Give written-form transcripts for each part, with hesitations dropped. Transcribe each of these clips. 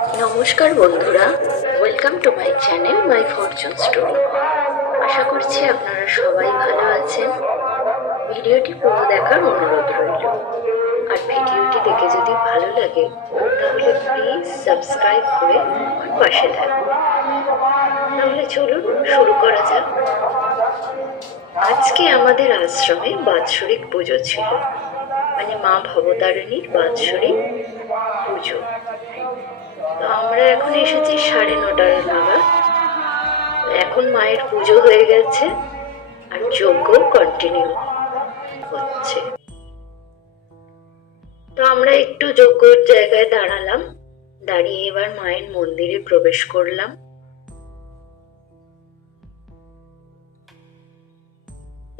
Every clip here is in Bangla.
নমস্কার বন্ধুরা, welcome to my channel my fortune story. আশা করছি আপনারা সবাই ভালো আছেন। ভিডিওটি পুরো দেখার অনুরোধ রইল। আর ভিডিওটি দেখে যদি ভালো লাগে তাহলে প্লিজ সাবস্ক্রাইব করে আমার পাশে থাকুন। তাহলে চলুন শুরু করা যাক। আজকে আমাদের আশ্রমে বাৎসরিক পুজো ছিল, মানে মা ভবতারিণীর বাৎসরিক পুজো। তো আমরা এখন এসেছি 9:30 নাগাদ। এখন মায়ের পুজো হয়ে গেছে আর যজ্ঞ কন্টিনিউ হচ্ছে। তো আমরা একটু যজ্ঞর জায়গায় দাঁড়ালাম, দাঁড়িয়ে এবার মায়ের মন্দিরে প্রবেশ করলাম।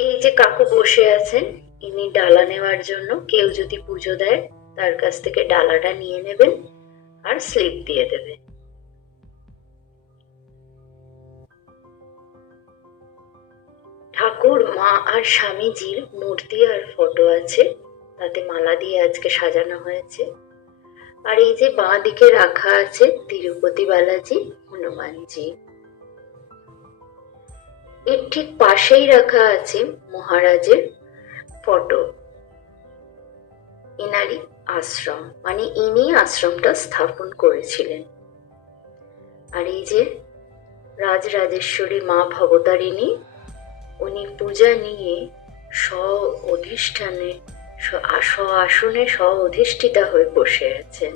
এই যে কাকু বসে আছেন, ইনি ডালা নেওয়ার জন্য, কেউ যদি পুজো দেয় তার কাছ থেকে ডালাটা নিয়ে নেবেন আর স্লিপ দিয়ে দেবে। ঠাকুর, মা আর স্বামীজির মূর্তি আর ফটো আছে, তাতে মালা দিয়ে আজকে সাজানো হয়েছে। আর এই যে বাঁ দিকে রাখা আছে তিরুপতি বালাজি, হনুমানজি। এর ঠিক পাশেই রাখা আছে মহারাজের ফটো। ইনারি আশ্রম, মানে ইনি আশ্রমটা স্থাপন করেছিলেন। আর এই যে রাজরাজেশ্বরী মা ভবতারিণী, উনি পূজা নিয়ে আসনে অধিষ্ঠিতা হয়ে বসে আছেন।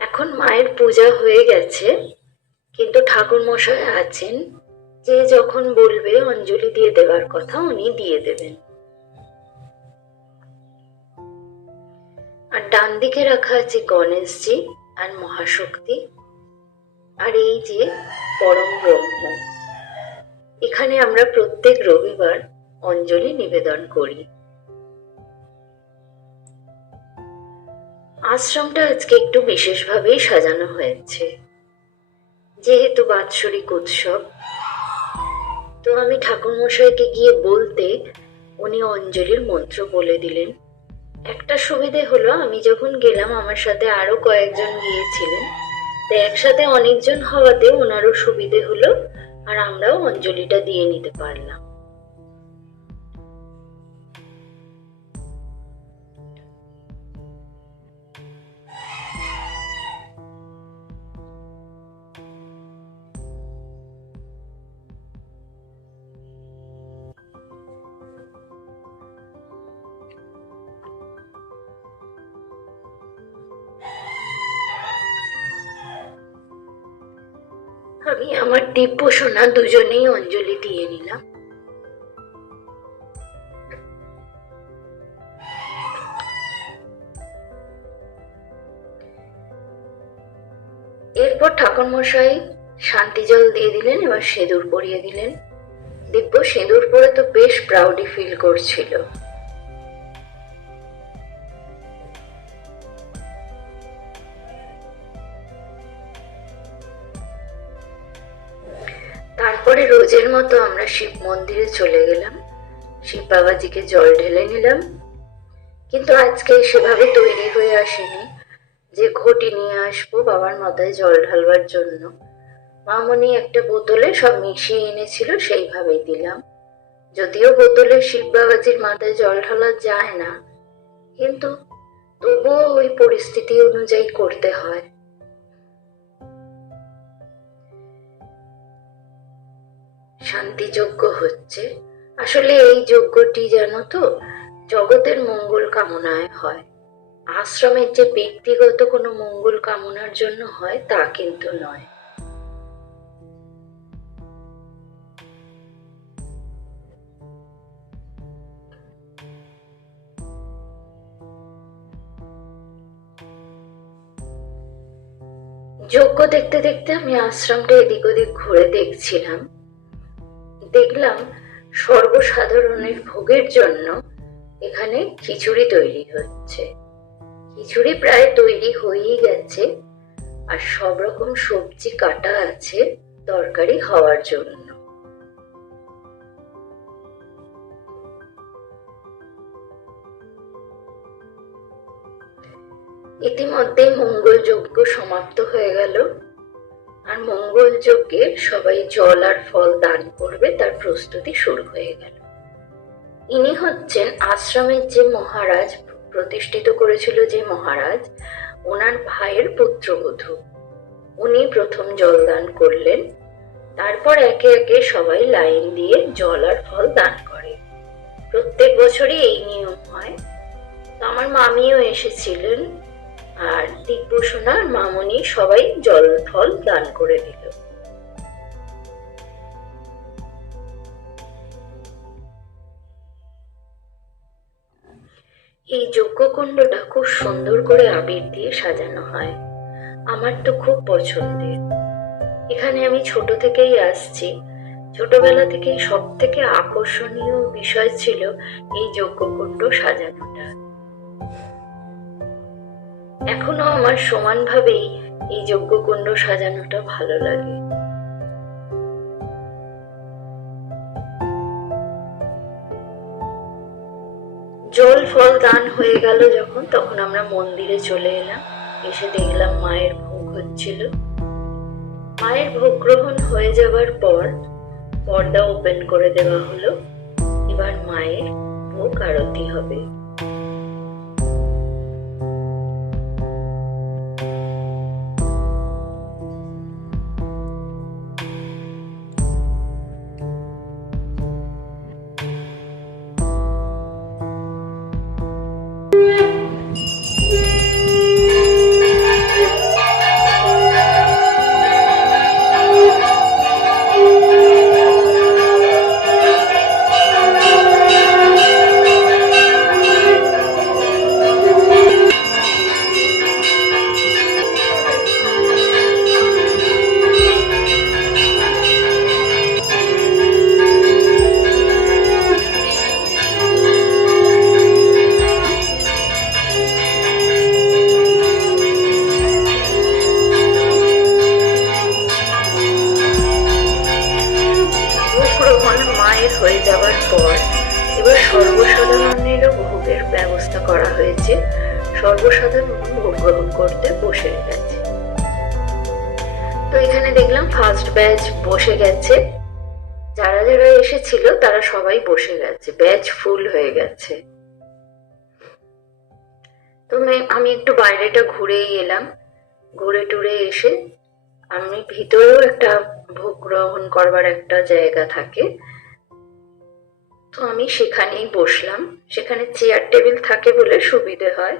এখন মায়ের পূজা হয়ে গেছে, কিন্তু ঠাকুর মশাই আছেন, যে যখন বলবে অঞ্জলি দিয়ে দেওয়ার কথা উনি দিয়ে দেবেন। আর ডান দিকে রাখা আছে গণেশজি আর মহাশক্তি। আর এই যে পরম ব্রহ্ম, এখানে আমরা প্রত্যেক রবিবার অঞ্জলি নিবেদন করি। আশ্রমটা আজকে একটু বিশেষভাবেই সাজানো হয়েছে, যেহেতু বাৎসরিক উৎসব। তো আমি ঠাকুর মশাইকে গিয়ে বলতে উনি অঞ্জলির মন্ত্র বলে দিলেন। একটা সুবিধে হলো, আমি যখন গেলাম আমার সাথে আরো কয়েকজন গিয়েছিলেন, তো একসাথে অনেকজন হওয়াতে ওনারও সুবিধে হলো, আর আমরাও অঞ্জলিটা দিয়ে নিতে পারলাম। আমি আমার দিব্য সোনা দুজনেই অঞ্জলি দিয়ে নিলাম। এরপর ঠাকুর মশাই শান্তি জল দিয়ে দিলেন, এবার সিঁদুর পরিয়ে দিলেন। দিব্য সিঁদুর পরে তো বেশ প্রাউডি ফিল করছিল। তারপরে রোজের মতো আমরা শিব মন্দিরে চলে গেলাম, শিব বাবাজিকে জল ঢেলে নিলাম। কিন্তু আজকে সেভাবে তৈরি হয়ে আসেনি যে ঘটি নিয়ে আসবো বাবার মাথায় জল ঢালবার জন্য। মামনি একটা বোতলে সব মিশিয়ে এনেছিল, সেইভাবেই দিলাম। যদিও বোতলে শিব বাবাজির মাথায় জল ঢালা যায় না, কিন্তু তবুও ওই পরিস্থিতি অনুযায়ী করতে হয়। শান্তি যজ্ঞ হচ্ছে। আসলে এই যজ্ঞটি জানো তো, জগতের মঙ্গল কামনায় হয়। আশ্রমের যে ব্যক্তিগত কোনো মঙ্গল কামনার জন্য হয় তা কিন্তু নয়। যজ্ঞ দেখতে দেখতে আমি আশ্রমটা এদিক ওদিক ঘুরে দেখছিলাম। দেখলাম সর্বসাধারণের ভোগের জন্য এখানে খিচুড়ি তৈরি হচ্ছে। খিচুড়ি প্রায় তৈরি হয়েই গেছে, আর সব রকম সবজি কাটা আছে তরকারি হওয়ার জন্য। ইতিমধ্যে মঙ্গল যজ্ঞ সমাপ্ত হয়ে গেল, আর মঙ্গল যজ্ঞে সবাই জল আর ফল দান করবে তার প্রস্তুতি শুরু হয়ে গেল। ইনি হচ্ছেন আশ্রমের যে মহারাজ, প্রতিষ্ঠিত করেছিল যে মহারাজ, ওনার ভাইয়ের পুত্রবধূ। উনি প্রথম জল দান করলেন, তারপর একে একে সবাই লাইন দিয়ে জল আর ফল দান করে। প্রত্যেক বছরই এই নিয়ম হয়। তো আমার মামিও এসেছিলেন, আর দিব্যসোনা আর মামনি সবাই জল ফল দান করে দিল। এই যজ্ঞকুণ্ডটা খুব সুন্দর করে আবির দিয়ে সাজানো হয়, আমার তো খুব পছন্দের। এখানে আমি ছোট থেকেই আসছি, ছোটবেলা থেকেই সব থেকে আকর্ষণীয় বিষয় ছিল এই যজ্ঞকুণ্ড সাজানোটা। এখনো আমার সমানভাবেই এই যজ্ঞকুণ্ড সাজানোটা ভালো লাগে। জল ফল দান হয়ে গেল যখন, তখন আমরা মন্দিরে চলে এলাম। এসে দেখলাম মায়ের ভোগ হচ্ছিল। মায়ের ভোগ গ্রহণ হয়ে যাবার পর পর্দা ওপেন করে দেওয়া হলো। এবার মায়ের ভোগ আরতি হবে। মায়ের হয়ে যাবার পর এবার সর্বসাধারণেরও ভোগের ব্যবস্থা করা হয়েছে। সর্বসাধারণ ভোগ গ্রহণ করতে বসে গেছে। তো এখানে দেখলাম ফার্স্ট ব্যাচ বসে গেছে। যারা যারা এসেছিল তারা সবাই বসে গেছে, ব্যাচ ফুল হয়ে গেছে। তো আমি একটু বাইরেটা ঘুরেই এলাম। ঘুরে টুরে এসে আমি ভিতরেও একটা ভোগ গ্রহণ করবার একটা জায়গা থাকে, তো আমি সেখানেই বসলাম। সেখানে চেয়ার টেবিল থাকে বলে সুবিধে হয়।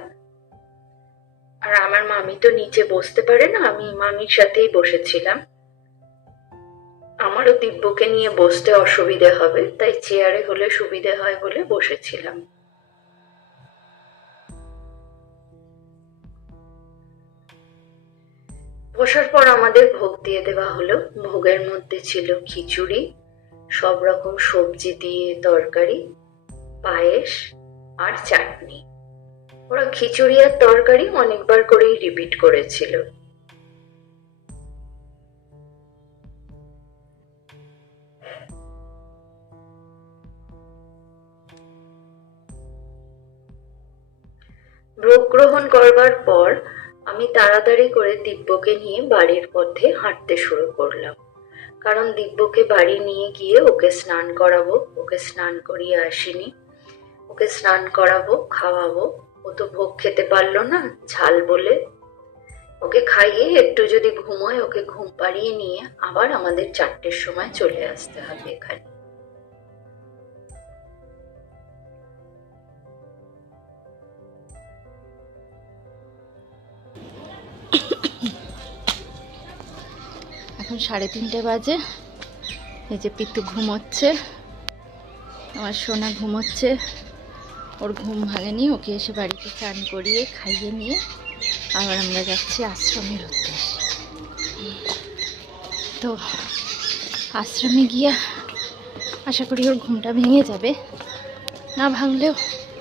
আর আমার মামি তো নিচে বসতে পারে না, আমি মামির সাথেই বসেছিলাম। আমারও দিব্যকে নিয়ে বসতে অসুবিধে হবে, তাই চেয়ারে হলে সুবিধে হয় বলে বসেছিলাম। বসার পর আমাদের ভোগ দিয়ে দেওয়া হলো। ভোগের মধ্যে ছিল খিচুড়ি, সব রকম সবজি দিয়ে তরকারি, পায়েস আর চাটনি। ওরা খিচুড়ি আর তরকারি অনেকবার করেই রিপিট করেছিল। ভোগ গ্রহণ করবার পর আমি তাড়াতাড়ি করে দিব্যকে নিয়ে বাড়ির পথে হাঁটতে শুরু করলাম, কারণ দিব্যকে বাড়ি নিয়ে গিয়ে ওকে স্নান করাবো। ওকে স্নান করিয়ে আসিনি, ওকে স্নান করাবো, খাওয়াবো। ও তো ভোগ খেতে পারলো না ঝাল বলে। ওকে খাইয়ে একটু যদি ঘুমোয়, ওকে ঘুম পাড়িয়ে নিয়ে আবার আমাদের 4টের সময় চলে আসতে হবে এখানে। এখন 3:30 বাজে। এই যে পিতু ঘুমোচ্ছে, আমার সোনা ঘুমোচ্ছে। ওর ঘুম ভাঙেনি। ওকে এসে বাড়িতে চান করিয়ে খাইয়ে নিয়ে আবার আমরা যাচ্ছি আশ্রমের উদ্দেশ্যে। তো আশ্রমে গিয়ে আশা করি ওর ঘুমটা ভেঙে যাবে, না ভাঙলেও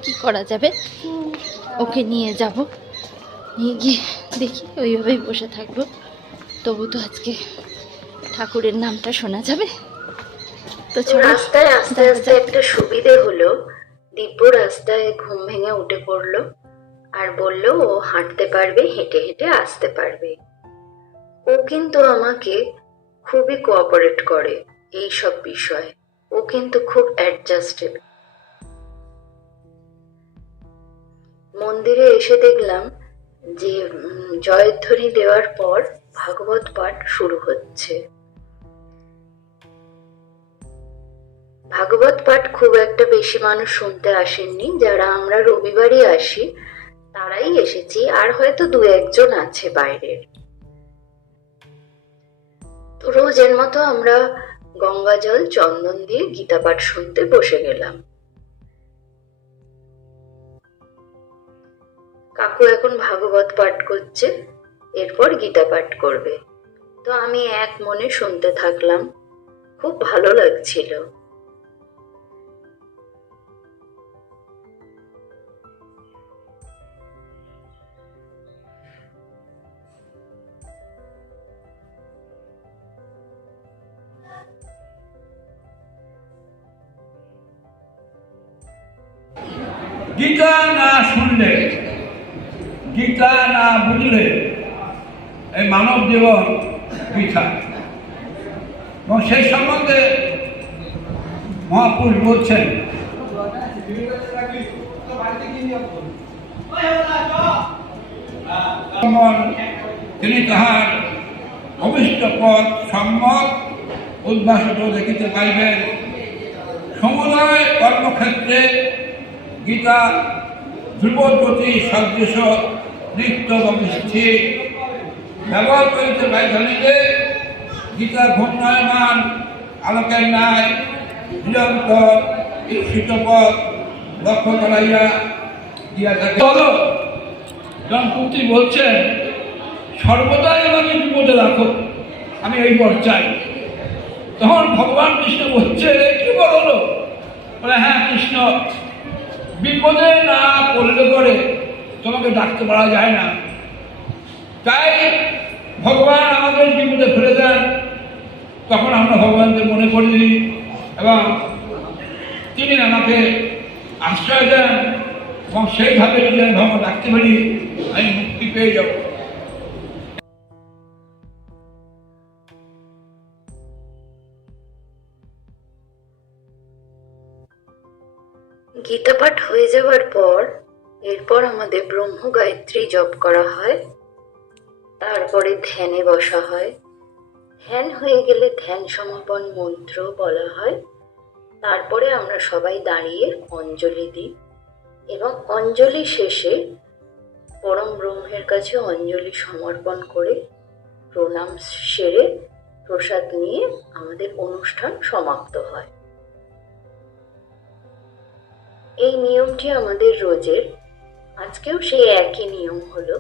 কি করা যাবে, ওকে নিয়ে যাব। নিয়ে গিয়ে দেখি ওইভাবেই বসে থাকবো। তবু তো আজকে ঠাকুরের নামটা শোনা যাবে। তো রাস্তায় আস্তে আস্তে একটা সুবিধে হলো, দিব্য রাস্তায় ঘুম ভেঙে উঠে পড়লো। আর বলল ও হাঁটতে পারবে, হেঁটে হেঁটে আসতে পারবে। ও কিন্তু আমাকে খুবই কোঅপারেট করে এই সব বিষয়ে। ও কিন্তু খুব অ্যাডজাস্টেড। মন্দিরে এসে দেখলাম যে জয়ধ্বনি দেওয়ার পর ভাগবত পাঠ শুরু হচ্ছে। ভাগবত পাঠ খুব একটা বেশি মানুষ শুনতে আসেননি। যারা আমরা রবিবারই আসি তারাই এসেছি, আর হয়তো দু একজন আছে বাইরের। তো রোজের মতো আমরা গঙ্গা জল চন্দন দিয়ে গীতা পাঠ শুনতে বসে গেলাম। কাকু এখন ভাগবত পাঠ করছে, এরপর গীতা পাঠ করবে। তো আমি এক মনে শুনতে থাকলাম, খুব ভালো লাগছিল। গীতা না শুনলে, গীতা না বুঝলে এই মানব জীবন বৃথা। এবং সেই সম্বন্ধে মহাপুরুষ বলছেন, তিনি তাহার অভিষ্ট পথ সম্যক উদ্ভাসিত দেখিতে পাইবেন। সমুদয় কর্মক্ষেত্রে গীতা ধ্রুবগতি সদৃশ নিত্য এবং স্থির ব্যবহার করিতে পাইলে গীতা ঘূর্ণয়মান আলোকের ন্যায় নিরন্তর ঈপ্সিত পথ লক্ষ্য করাইয়া দিয়া থাকে। পুত্রী বলছেন, সর্বদাই আমাকে বিপদে রাখো, আমি এই বর চাই। তখন ভগবান কৃষ্ণ বলছে, কি বলো? বলে, হ্যাঁ কৃষ্ণ, বিপদে না পড়লে পরে তোমাকে ডাকতে পারা যায় না। তাই ভগবান আমাদের বিপদে ফেলে দেন, তখন আমরা ভগবানকে মনে করি এবং তিনি আমাকে আশ্রয় দেন, এবং সেইভাবে যদি আমি ভগবান ডাকতে পারি আমি মুক্তি পেয়ে যাব। গীতা পাঠ হয়ে যাওয়ার পর এরপর আমাদের ব্রহ্ম গায়ত্রী জপ করা হয়। তারপরে ধ্যানে বসা হয়। ধ্যান হয়ে গেলে ধ্যান সমাপন মন্ত্র বলা হয়। তারপরে আমরা সবাই দাঁড়িয়ে অঞ্জলি দিই এবং অঞ্জলি শেষে পরম ব্রহ্মের কাছে অঞ্জলি সমর্পণ করে প্রণাম সেরে প্রসাদ নিয়ে আমাদের অনুষ্ঠান সমাপ্ত হয়। এই নিয়মটি আমাদের রোজের। আজকেও সেই একই নিয়ম হলো।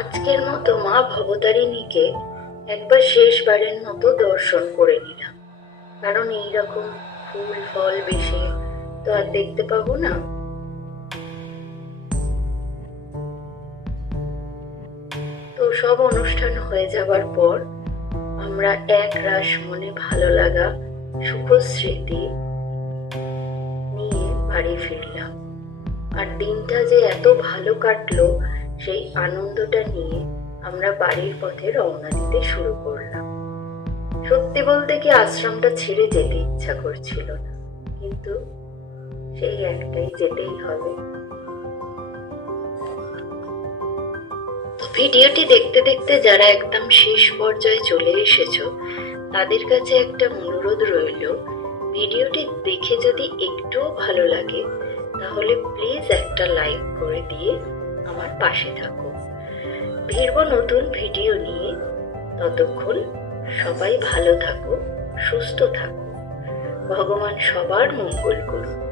আজকের মতো মা ভবতারিণীকে একবার শেষবারের মতো দর্শন করে নিলাম, কারণ এইরকম ফুল ফল বেশি তো আর দেখতে পাবো না। তো সব অনুষ্ঠান হয়ে যাবার পর আমরা এক রাশ মনে ভালো লাগা সুখ স্মৃতি নিয়ে বাড়ি ফিরলাম। আর দিনটা যে এত ভালো কাটলো সেই আনন্দটা নিয়ে আমরা বাড়ির পথে রওনা দিতে শুরু করলাম। সত্যি বলতে কি আশ্রমটা ছেড়ে যেতে ইচ্ছা করছিল না, কিন্তু সেই একটাই, যেতেই হবে। তো ভিডিওটি দেখতে দেখতে যারা একদম শেষ পর্যায়ে চলে এসেছো তাদের কাছে একটা অনুরোধ রইল, ভিডিওটি দেখে যদি একটুও ভালো লাগে তাহলে প্লিজ একটা লাইক করে দিয়ে আমার পাশে থাকো। ফিরবো নতুন ভিডিও নিয়ে। ততক্ষণ সবাই ভালো থাকো, সুস্থ থাকো। ভগবান সবার মঙ্গল করুন।